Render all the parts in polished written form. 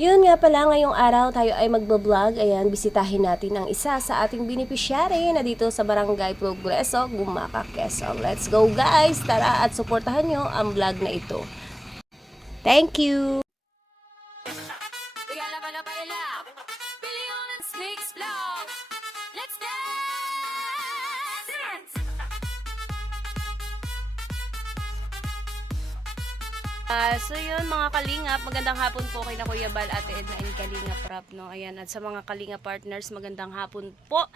Yun nga pala, ngayong araw tayo ay magbablog. Ayan, bisitahin natin ang isa sa ating beneficiary na dito sa Barangay Progreso, Gumaca, Quezon. Let's go guys! Tara at suportahan nyo ang vlog na ito. Thank you! So yun mga kalingap, magandang hapon po kay na Kuya Bal, Ate Edna and Kalingap Rap, no? Ayan, at sa mga Kalingap partners, magandang hapon po.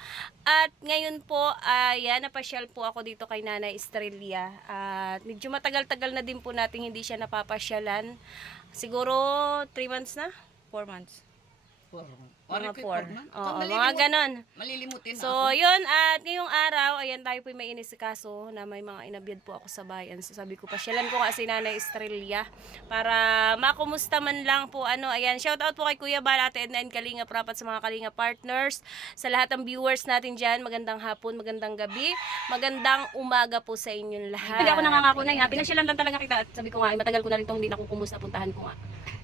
At ngayon po, ayan, napasyal po ako dito kay Nanay Estrella. At medyo matagal-tagal na din po natin hindi siya napapasyalan. Siguro 3 months na? 4 months. Mga 4. Oo, mga ganon. Malilimutin So, ako. yun, at ngayong araw, ayan, tayo po may inisikaso na may mga inabiyad po ako sa bayan. So, sabi ko, pasyalan ko nga si Nanay Estrella para makumusta man lang po, ano, ayan, shout out po kay Kuya Bal, Ate Edna and Kalingap Rap at sa mga Kalingap partners, sa lahat ng viewers natin dyan, magandang hapon, magandang gabi, magandang umaga po sa inyong lahat. Hindi ako nangangako na nga, pinasyalan lang talaga kita at sabi ko nga, matagal ko na rin itong hindi nakukumusta, puntahan ko nga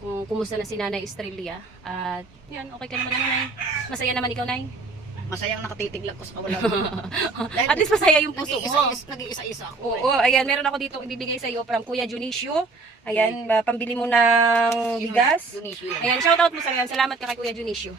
kung kumusta na si Nanay Estrella. At yan, okay ka naman, Nanay. Masaya naman ikaw, Nay. Masayang nakatitig lang ko sa kawalan. At least masaya yung puso mo. Nag-iisa-isa ako. Oo, ayan, meron ako dito ibibigay sa iyo from Kuya Junicio. Ayan, pambili mo ng bigas. Junisyo yan. Ayan, shout out mo sa yan. Salamat ka kay Kuya Junicio.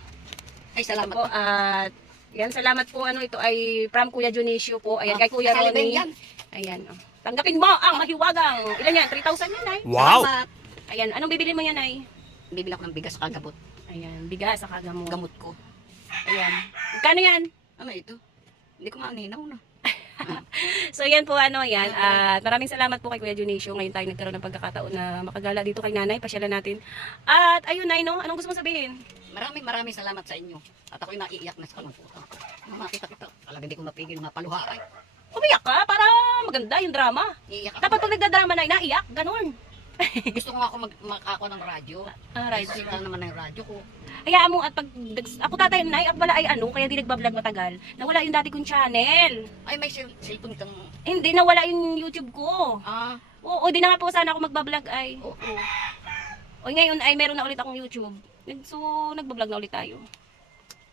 Ay, salamat. Po, at yan, salamat po. Ano, ito ay from Kuya Junicio po. Ayan, kay Kuya Kasali ba Ronnie. yan? Ayan, oh. Tanggapin mo ang mahiwagang. Ilan yan? 3,000 yan, Nay. Wow! Salamat. Ayan, anong bibili mo yan, Nay? Bibili ako ng bigas kagabot. Ayan, bigas sa kagamot. Gamot ko. Ayan. Magkano yan? Ano ito? Hindi ko maaninaw na. So yan po ano yan, at maraming salamat po kay Kuya Junicio. Ngayon tayo nagkaroon ng pagkakataon na makagala dito kay Nanay, pasyalan natin. At ayun Nay, no? Anong gusto mo sabihin? Maraming salamat sa inyo. At ako'y naiiyak na sa kanong puta. Makita kita. Talaga hindi ko mapigil mapaluha. Ay, Umiyak ka para maganda yung drama. iiyak ako. Dapat pag nagdadrama na naiyak, ganun. Gusto ko nga ako makako ng radyo. Right. Sira naman na yung radyo ko. Hayaan mo at pag ako tatay Nay, ako pala ay ano, kaya di nagbablog matagal. Nawala yung dati kong channel. Ay, may cellphone kang... Hindi, nawala yung YouTube ko. Ah, Oo, di na nga po sana ako magbablog ay. oo. O ngayon ay meron na ulit akong YouTube. So, nagbablog na ulit tayo.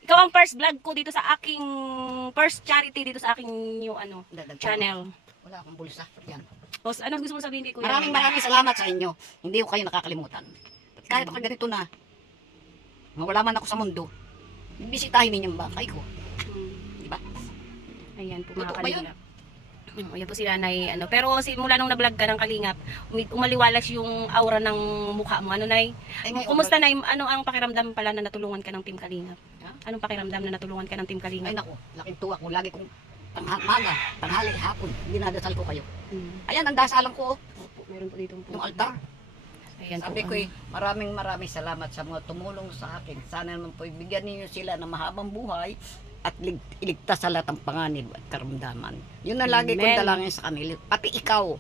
Ikaw ang first vlog ko dito sa aking first charity dito sa aking new ano Dadagdag. channel. Wala akong bulsa. Yan. Boss, ano gusto mo sabihin kay Kuya? Maraming salamat sa inyo. Hindi ko kayo nakakalimutan. At kahit ako ganito na, mawala man ako sa mundo, bisitahin ninyo ang bakay ko. Di ba? Ayan po mga Totoo ba yun? kalingap. Ayan po si Nanay, ano. Pero simula nung na-vlog ka ng kalingap, umaliwalas yung aura ng mukha mo. Ano, Nay? Ay, ngayon, Kumusta, Nay? Ano ang pakiramdam pala na natulungan ka ng Team Kalingap? Ha? Anong pakiramdam na natulungan ka ng Team Ay Kalingap? naku, laking tuwa ko. Lagi kong maga, tanghali, hapon, dinadasal ko kayo. Hmm. Ayan, ang dasalan ko, Opo, meron po dito po. yung altar. Ayan Sabi po, ko maraming salamat sa mga tumulong sa akin. Sana naman po ibigyan ninyo sila ng mahabang buhay at iligtas sa lahat ng panganib at karamdaman. Yun na lagi kong Amen. dalangin sa kanila. Pati ikaw,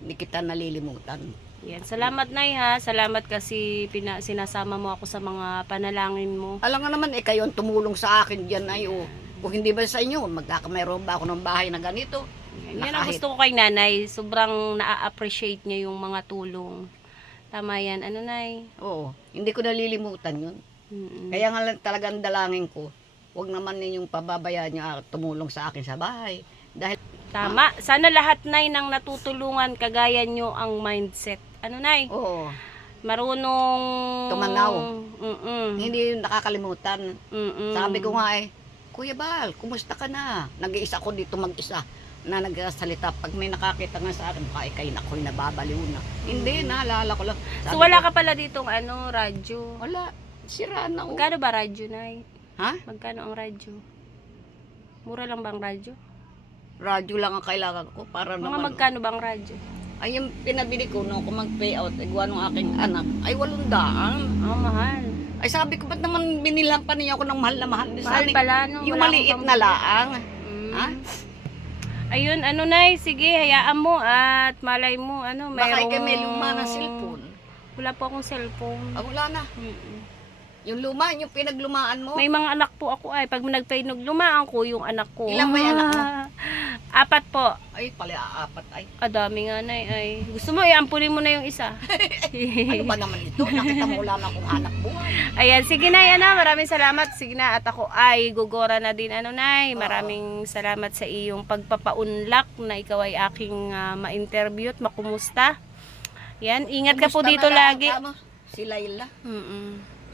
hindi kita nalilimutan. Yan. Salamat, Nay, ha. Salamat kasi sinasama mo ako sa mga panalangin mo. Alam nga naman, kayo ang tumulong sa akin dyan ay kung hindi ba sa inyo, magkakamayroon ba ako ng bahay na ganito? Yan ang gusto ko kay Nanay. Sobrang na-appreciate niya yung mga tulong. Tama yan. Ano, Nay? Oo, hindi ko nalilimutan yun. Mm-mm. Kaya nga lang talagang dalangin ko, huwag naman ninyong pababayaan nyo tumulong sa akin sa bahay. Dahil, Tama. Sana lahat, Nay, nang natutulungan, kagaya nyo ang mindset. Ano, Nay? oo, Marunong... Tumanaw. Mm-mm. hindi nakakalimutan. Mm-mm. Sabi ko nga Kuya Bal, kumusta ka na? Nag-iisa ko dito mag-isa na nagsasalita. Pag may nakakita nga sa akin, baka ikay na ako'y nababaliw na. Hindi, naalala ko lang. So, Sabi wala ko, ka pala ditong ano, radyo. Wala, sira na. Magkano ba radyo, Nay? Ha? Magkano ang radyo? Mura lang bang radyo? Radyo lang ang kailangan ko para Mga naman. magkano bang radyo? Ay, yung pinabili ko nung kung mag-pay out, igwa nung aking anak, ay 800. Oh, mahal. Ay sabi ko, ba't naman binilang pa niya ako ng mahal na mahal? Mahal pala, no? Yung Wala maliit akong na laang. Mm. Ha? Ayun, ano Nay, sige, hayaan mo at malay mo, ano, Baka mayroong... ikay may luma na cellphone. Wala po akong cellphone. Ah, wala na. Mm-mm. Yung luma, yung pinaglumaan mo. May mga anak po ako ay, pag nagpainog, lumaan ko yung anak ko. Ilan ba yung anak mo? 4 po. Ay, pala apat ay. Kadami nga, Nay. Ay. Gusto mo, iampulin mo na yung isa. Ano ba naman ito? Nakita mo wala na akong anak buhay. Ayan, sige Nay, maraming salamat. Sige na, at ako ay gugora na din, Nay. Maraming salamat sa iyong pagpapaunlak na ikaw ay aking ma-interview at makumusta. Yan, ingat ka po Kumusta dito na lang, lagi. tama? Si Laila.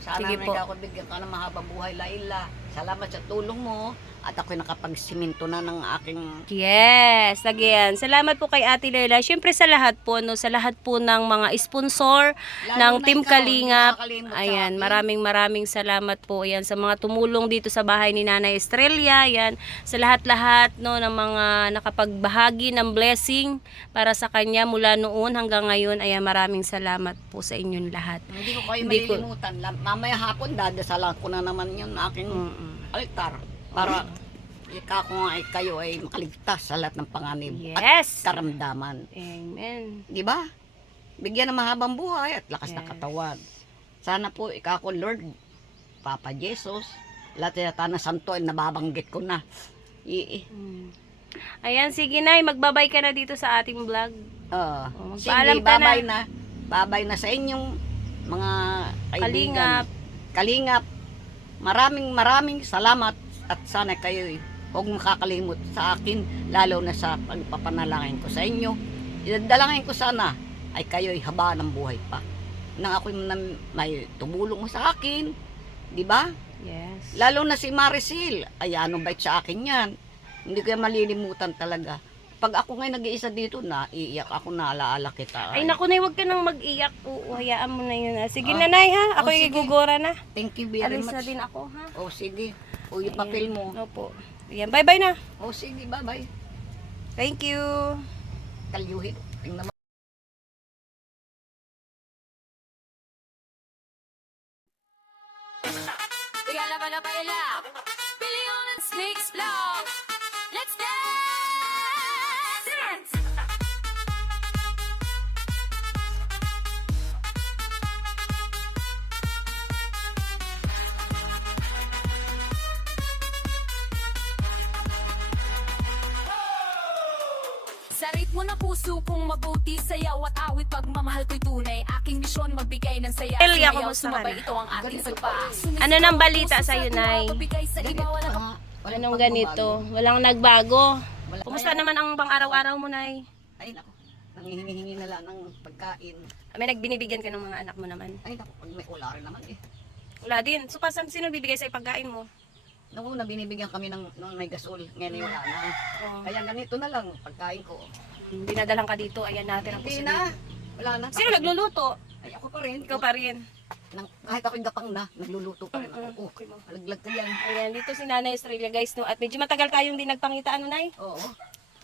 Sana Sige na po. ako bigyan ka ng mahabang buhay, Laila. Salamat sa tulong mo. At ako'y nakapagsiminto na ng aking... Yes, again. Salamat po kay Ate Leila. Siyempre sa lahat po, no, sa lahat po ng mga sponsor Lalo ng na Team ikaw, Kalingap. hindi nakakalimot sa Ayan, akin. maraming salamat po. Ayan, sa mga tumulong dito sa bahay ni Nanay Estrella. Ayan, sa lahat-lahat no, ng mga nakapagbahagi ng blessing para sa kanya mula noon hanggang ngayon. Ayan, maraming salamat po sa inyong lahat. Hindi ko kayo Hindi ko- malilimutan. Mamaya hapon, dadasalan ko na naman yun aking altar. Para ko nga ay kayo ay makaligtas sa lahat ng panganib Yes. at karamdaman. Amen. Di ba? Bigyan ng mahabang buhay at lakas ng Yes. katawan. Sana po ikako Lord, Papa Jesus, lahat yata na santo ay nababanggit ko na. Ayan, sige Nay, magbabay ka na dito sa ating vlog. Sige, Magpaalam ka babay na. Babay na sa inyong mga kaibigan. Kalingap. Maraming salamat at sana kayo huwag makakalimot sa akin, lalo na sa pagpapanalangin ko sa inyo. Dalangin ko sana ay kayo'y haba ng buhay pa. Nang ako'y may tumulong mo sa akin, di ba? Yes. Lalo na si Maricel, ay ano bait sa akin yan. Hindi ko yan malilimutan talaga. Pag ako ngayon nag-iisa dito na, iiyak ako na alaala kita. Ay, naku, Nay, huwag ka nang mag-iyak. Oo, hayaan mo na yun. Sige na, Nay, ha? Ako sige. gugora na. Thank you very Alis much. na din ako, ha? O sige, o yung papel mo. Opo. Ayan, bye-bye na. O sige, bye-bye. Thank you. Kalyuhin. Tingnan mo. Kaya na pala baila Billions Mix Vlog. Let's dance! Dance! Sa ritmo ng puso kong mabuti, sayaw at awit, pagmamahal ko'y tunay. Aking misyon magbigay ng saya. Elia, Sumayaw, kumusta ka sumabay, na? ito ang ating sagpa. Ano nang balita sa'yo, Nay? Pabigay sa iba, wala ka Anong ganito? Walang nagbago. Wala- Kumusta naman ang pang-araw-araw mo, Nay? Ay, naku. Nangihingi na lang ng pagkain. May nagbinibigyan ka ng mga anak mo naman. Ay, naku. Pag may ula rin naman eh. Wala din. So, pasan sino bibigay sa pagkain mo? Nung una, binibigyan kami ng may gasol. Ngayon, wala na. Oh. Kaya ganito na lang, pagkain ko. Dinadalang ka dito. Ayan natin ang Hindi puso. na. Wala na. Sino nagluluto? Ay, ako pa rin. Ikaw pa rin. Kahit ako'y gapang na, nagluluto pa rin ako. Oh, alaglag ka yan. Ayan, dito si Nanay Estrella, guys, no? At medyo matagal tayong di nagpangita, ano, Nay? Oo.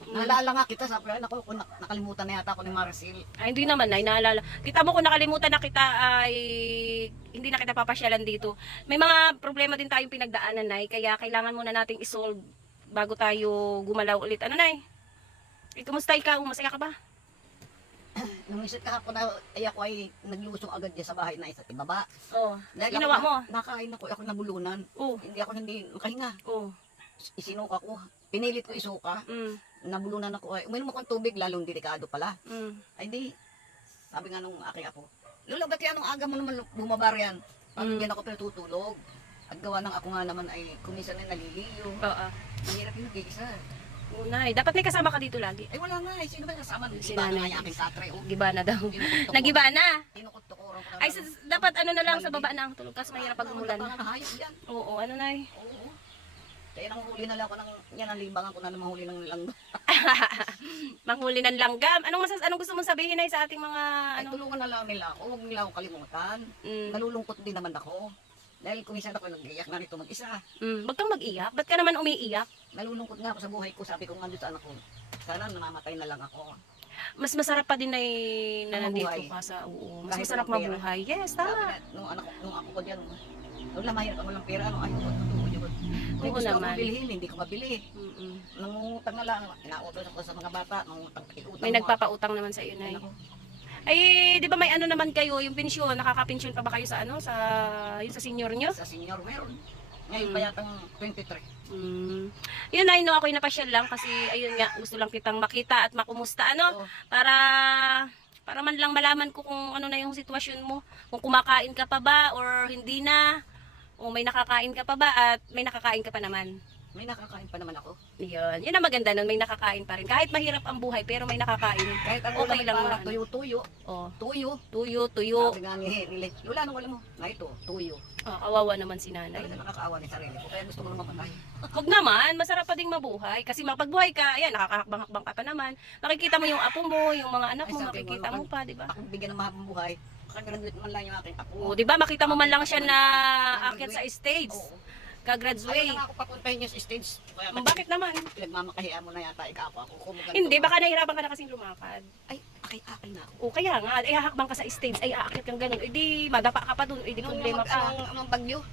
Naalala nga kita, sabi ko, naku, nakalimutan na yata ako ni Maricel. Ay, hindi naman, Nay, naalala. Kita mo kung nakalimutan na kita ay hindi na kita papasyalan dito. May mga problema din tayong pinagdaanan, Nay, kaya kailangan muna nating isolve bago tayo gumalaw ulit. Ano, Nay? Kumusta ikaw? Masaya ka ba? Nung isip ka ako na, ay ako ay naglusong agad dyan sa bahay na isa at ibaba. Oo. Dahil Ginawa ako mo? Nakain ako nabulunan. Oo. Hindi makahinga. Oo. Isinuka ko. Pinilit ko isuka. Nabulunan ako. Ay, uminom ako ng tubig, lalong delikado pala. Ay di, sabi nga nung aking ako, Lola, ba't yan nung aga mo naman bumabar yan? Parang yan ako pinatutulog. At gawa ng ako nga naman ay kumisan na naliliyo. Oo. Mahirap yung nag-iisa. Oo, Nay. Dapat may kasama ka dito lagi. Ay wala nga, sino ba kasama? Si Iba na nanay. nga yung aking katre. Oh. Giba na daw. Kinukutok ko. Nagiba na. Kinukutok-kurang ko na Ay, lang. dapat ano na lang sa baba na ang tulog kasi mahirap pag umulan. Mga nahayop yan. Oo, ano, Nay? Oo. Kaya nang huli na lang ako ng, yan ang libangan ko na ng mahuli ng langga. Manghuli ng langgam. Anong gusto mong sabihin, Nay, sa ating mga Ay ano? tulungan na lang nila ako, huwag nila akong kalimutan. Nalulungkot din naman ako. Dahil kumisan ako nag-iyak na rito mag-isa. Wag kang mag-iyak. Ba't ka naman umiiyak? Nalulungkot nga ako sa buhay ko, sabi ko nga doon sa anak ko. Sana namamatay na lang ako. Mas masarap pa din na Na nandito mabuhay. ka sa oo. Mas Kahit masarap walang pera. mabuhay. Yes, Sabi tama. na, nung ako ko dyan, wala mahirap ako ng pera, ano, ayoko, tutulog yun. May Oo gusto naman. ako bilhin, hindi ko mabili. Mm-mm. Nangungutang na lang, inautos ako sa mga bata, nangungutang pakiutang May mo. nagpapautang naman sa iyo, Ay, Nay. naku. Ay, 'di ba may ano naman kayo, yung pensyon, nakaka-pensyon pa ba kayo sa ano, sa yung sa senior nyo? Sa senior meron. Ngayon pa yatang 23. Yun ay no, ako'y napasyal lang kasi ayun nga, gusto lang kitang makita at makumusta ano, Oo. para man lang malaman ko kung ano na yung sitwasyon mo, kung kumakain ka pa ba or hindi na, o may nakakain ka pa ba at may nakakain ka pa naman. May nakakain pa naman ako. Yun ang maganda nun, may nakakain pa rin. Kahit mahirap ang buhay, pero may nakakain. Kahit ang Okay ulam lang lang naman. tuyo-tuyo. Oh, Tuyo. tuyo. Sabi nga ni Nile, Lola, anong wala mo? Nga ito, tuyo. Kawawa naman si nanay. Talaga nakakaawa ni sarili ko. Kaya gusto ko naman mamatay. Huwag naman, masarap pa ding mabuhay. Kasi mapagbuhay ka, ayan, nakakahakbang-hakbang ka pa naman. Makikita mo yung apo mo, yung mga anak mo, Ay, sabi mo, makikita mo pa, di ba? Ako bigyan ng mahabang buhay. Kakagraduate man lang yung aking apo. O, di ba, makita mo man lang siya na akyat sa stage. Oo. Ka-graduate. Ayaw na nga ako papuntahin niya sa stage. Kaya Bakit naman? pinagmamakahiya mo na yata ikaw ako. Kung maganda Hindi, ka. baka nahihirapan ka na kasing lumakad. Ay, akay na ako. O kaya nga, ay hahakbang ka sa stage, ay aakyat kang ganun. Eh di, madapa ka pa dun, eh di Nung problema pa. ang bagyo,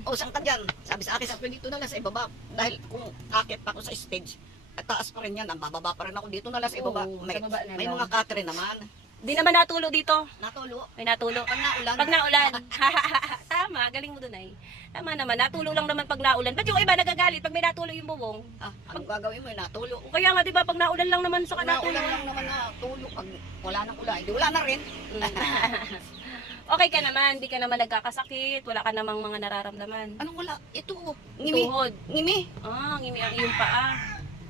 o saan ka dyan? Sabi sa akin, sabi dito na lang sa ibaba. Dahil kung akit pa ako sa stage, at taas pa rin yan, ang bababa pa rin ako dito na lang sa ibaba. Oo, May, sa baba na may lang. mga katre naman. Di naman natulo dito. Natulo. May natulo. Pag naulan. Pag naulan. Tama, galing mo dun ay. Tama naman, natulo lang naman pag naulan. Ba't yung iba nagagalit pag may natulo yung bubong? Anong gagawin mo? Natulo. O kaya nga, di ba, pag naulan lang naman sa Pag natulo. naulan lang naman na tulo. Pag wala nang ulan, hindi wala na rin. Okay ka naman, di ka naman nagkakasakit, wala ka namang mga nararamdaman. Anong wala? Ito, ngimi. Tuhod. Ngimi. Ngimi ang iyong paa.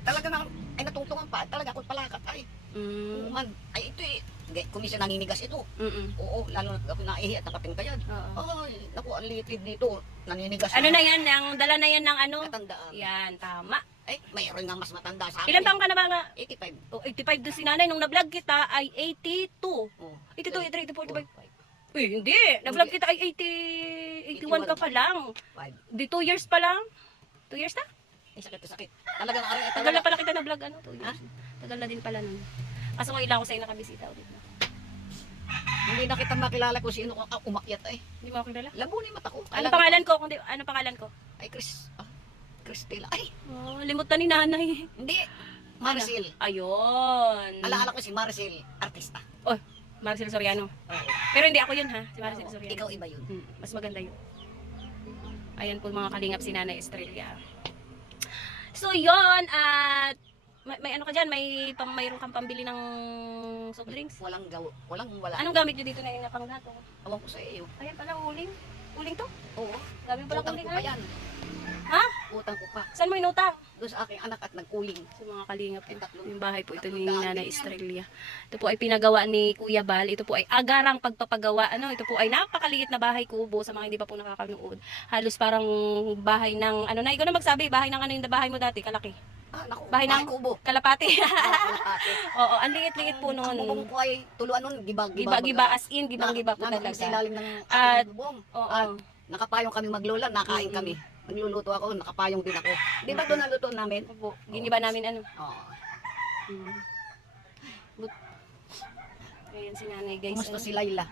Talaga na, ay natungtungan pa. Talaga ako palakat. Ay, man. Ay, ito eh. Kumisyon naninigas ito. Oo, lalo na ako naihi at nakating kayad. Oo. Ay, naku, ang litid dito. Naninigas Ano na yan? Ang dala na yan ng ano? Matandaan. Yan, tama. Ay, mayroon nga mas matanda sa akin. Ilan taong ka na ba nga? 85. 85 doon si nanay. Nung na-vlog kita ay 82. Oh. 82, 83, 84, 85. Eh, hindi. Na-vlog kita ay 81 ka pa lang. 5. Di 2 years pa lang. 2 years na? Ay, sakit na sakit. Talagang aray. Tagal na pala kita na-vlog ano? 2 years. Tagal na din pala nun. Kaso ngayon lang ako sa'yo nakabisita ulit na. Hindi na kita makilala kung sino kung umakyat ay. Hindi mo ako kilala? Labo ni mata ko. Ano pangalan ko? Kundi, ano pangalan ko? Ay, Cristela. Ay, Oh, limot na ni nanay. hindi. Maricel. Ayun. Alaala ko si Maricel, artista. Oh, Maricel Soriano. Oo. Pero hindi ako yun ha, si Maricel Oo, Soriano. ikaw iba yun. Mas maganda yun. Ayan po mga kalingap si Nanay Estrella. So yun, at may ano ka dyan, mayroon kang pambili ng soft drinks? Walang wala. Anong gamit nyo dito na yung napanggato? Awan ko sa iyo. Ayan pala, uling. Uling to? Oo. Dami pala Utang uling ko pa ay. yan. Ha? Utang ko pa. Saan mo inutang? Doon sa aking anak at nagkuling. Sa mga kalingap po. Tatlong- Yung bahay po ito ni tatlong Nanay daan Estrella. Ito po ay pinagawa ni Kuya Bal. Ito po ay agarang pagpapagawa. Ito po ay napakaliit na bahay kubo sa mga hindi pa po nakakanood. Halos parang bahay ng, ano na, ikaw na magsabi, bahay ng ano yung bahay mo dati, kalaki. Naku, Bahay ng kubo. Kalapati. Kalapati. Oo, ang liit-liit po Ang bubong noon. ko ay tuluan nun, Giba-giba as in, gibang-giba po Sa talaga. ilalim ng At- aking bubong. Oo. At nakapayong kami maglola, nakain kami. Nagluluto ako, nakapayong din ako. Di ba doon naluto namin? Opo, giniba namin ano. Oo. Ayan si nanay guys. Kumusta Ano? si Laila?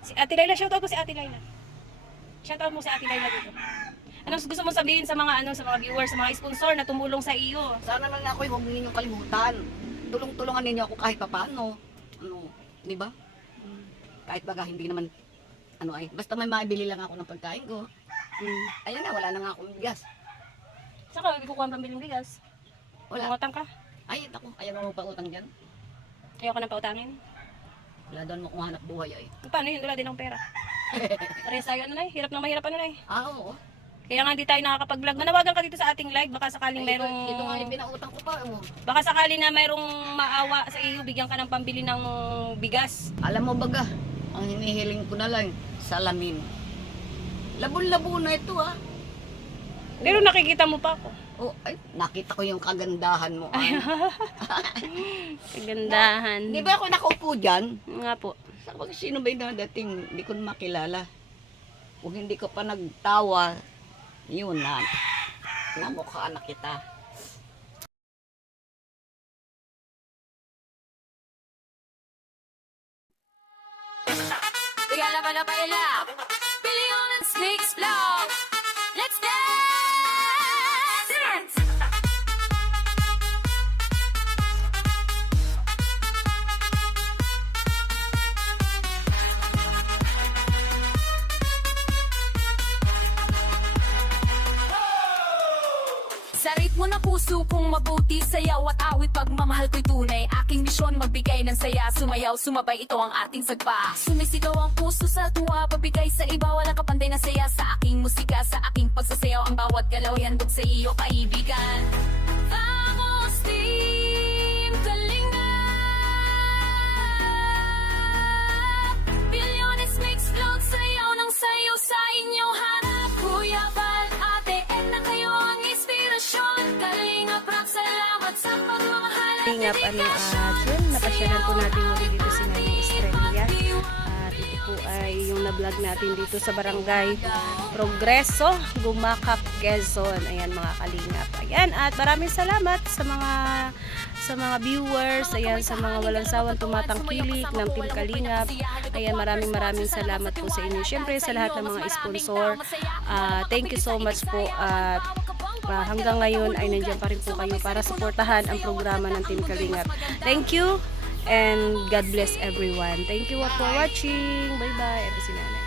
Si Ate Laila, shoutout po si Ate Laila. Shoutout mo si Ate Laila dito. Anong gusto mo sabihin sa mga sa mga viewers, sa mga sponsor na tumulong sa iyo? Sana lang ako, huwag ninyong kalimutan. Tulong-tulungan ninyo ako kahit papaano. Di ba? Kahit baga hindi naman basta may maibili lang ako ng pagkain ko. Ayan na, wala na nga akong bigas. Saan ka kukuha ang pambiling bigas? Wala. Pangutang ka? Ay, naku, ayaw mo pa utang dyan. Ayaw ka na pautangin? Wala doon mo kung hanap buhay ay. Paano yun? Wala din ng pera. Parehas tayo hirap na mahirap na Oo. Kaya nga hindi tayo nakakapag-vlog. Manawagan ka dito sa ating live. Baka sakaling merong... Ito nga yung pinautang ko pa. Baka sakali na merong maawa sa iyo, bigyan ka ng pambili ng bigas. Alam mo baga, ang hinihiling ko na lang, salamin. Labon-labo na ito Pero nakikita mo pa ako. Oh, ay, nakita ko yung kagandahan mo. Kagandahan. Di ba ako nakaupo dyan? Nga po. Sino ba yung dadating? Hindi ko na makilala. Kung hindi ko pa nagtawa, yun na. Namukha na kita. Regala para bailar. Billion and snakes blow. Let's dance. Dance. Sa ritmo na puso kong mabuti, sayaw at awit, pagmamahal ko'y tunay. Aking misyon magbigay ng saya, sumayaw, sumabay, ito ang ating sagpa. Sumisigaw ang puso sa tuwa, pabigay sa iba, walang kapanday na saya. Sa aking musika, sa aking pagsasayaw, ang bawat galaw handog sa iyo, kaibigan. Vamos Team Kalingap, Bilyones Mix Vlog, sayaw ng sayaw sa inyong harap. Kuya Bal, Ate Edna, kayo ang inspirasyon. Kalingap Rock, salamat sa pagmamahal at Kalingap, dedikasyon. yun, napasyalan po natin muli dito si Nanay Estrella. At ito po ay yung na-vlog natin dito sa Barangay Progreso, Gumacac, Quezon. Ayan mga kalingap. Ayan, at maraming salamat sa mga viewers, ayan, sa mga walang sawang tumatangkilik ng Team Kalingap. Ayan, maraming salamat po sa inyo. Siyempre sa lahat ng mga sponsor, thank you so much po. At hanggang ngayon ay nandiyan pa rin po kayo para suportahan ang programa ng Team Kalingap. Thank you and God bless everyone. Thank you for watching. Bye bye. Ito si Nanay.